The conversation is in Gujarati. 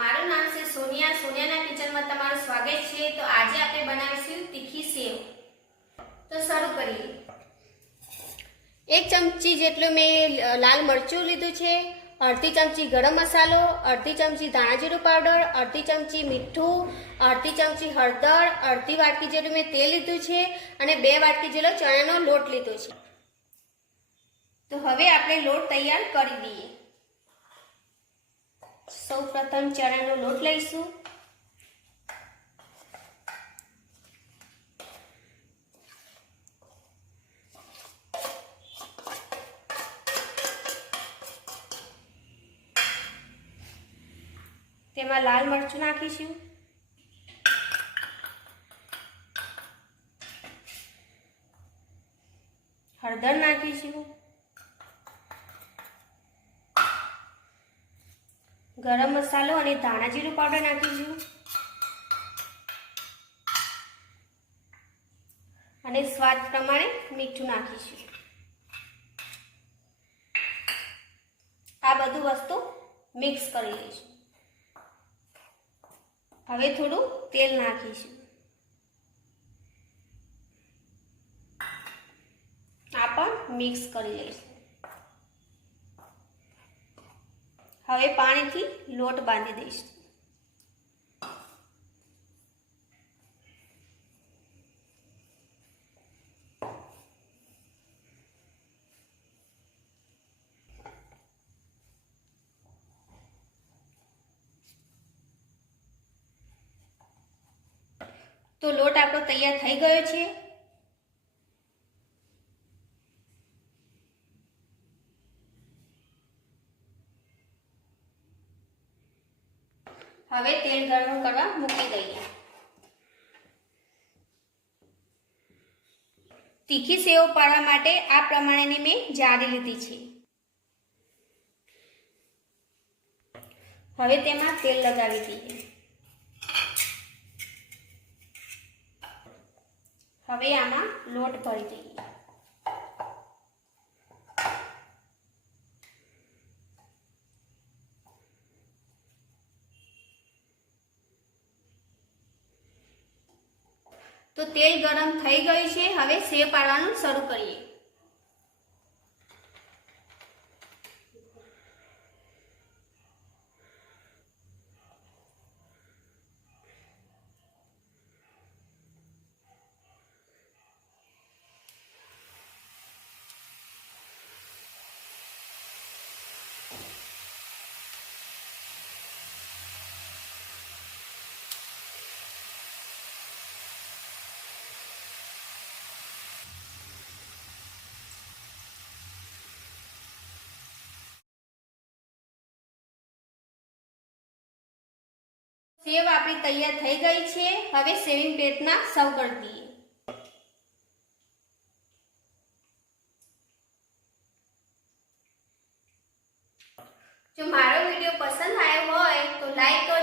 મારું નામ છે સોનિયા. સોનિયાના કિચનમાં તમારું સ્વાગત છે. તો આજે આપણે બનાવીશું તીખી સેવ. તો શરૂ કરીએ. 1 ચમચી જેટલું મેં લાલ મરચું લીધું છે, અડધી ચમચી ગરમ મસાલો, અડધી ચમચી ધાણા જીરું પાવડર, અડધી ચમચી મીઠું, અડધી ચમચી હળદર, અડધી વાટકી જેટલું મેં તેલ લીધું છે અને 2 વાટકી જેટલો ચણાનો લોટ લીધો છે. તો હવે આપણે લોટ તૈયાર કરી દઈએ. સૌપ્રથમ ચણાનો લોટ લઈશું. તેમાં લાલ મરચું નાખીશું, હળદર નાખીશું, ગરમ મસાલો અને ધાણા જીરું પાવડર નાખીશું અને સ્વાદ પ્રમાણે મીઠું નાખીશું. આ બધું વસ્તુ મિક્સ કરી લઈશું. હવે થોડું તેલ નાખીશું. આ પણ મિક્સ કરી લઈશું. હવે પાણીથી લોટ બાંધી દઈશું. તો લોટ આપણો તૈયાર થઈ ગયો છે. હવે તેલ ગરમ કરવા મૂકી દઈએ. તીખી સેવ પાડવા માટે આ પ્રમાણેની મેં જાળી લીધી છે. હવે તેમાં તેલ લગાવી દઈએ. હવે આમાં લોટ ભરી દઈએ. તો તેલ ગરમ થઈ ગયું છે. હવે સેવ પાડવાનું શરૂ કરીએ. સેવ આપણી તૈયાર થઈ ગઈ છે. હવે સેવિંગ પ્લેટમાં સર્વ કરી દઈએ. જો મારો વિડીયો પસંદ આવ્યો હોય તો લાઈક કરો.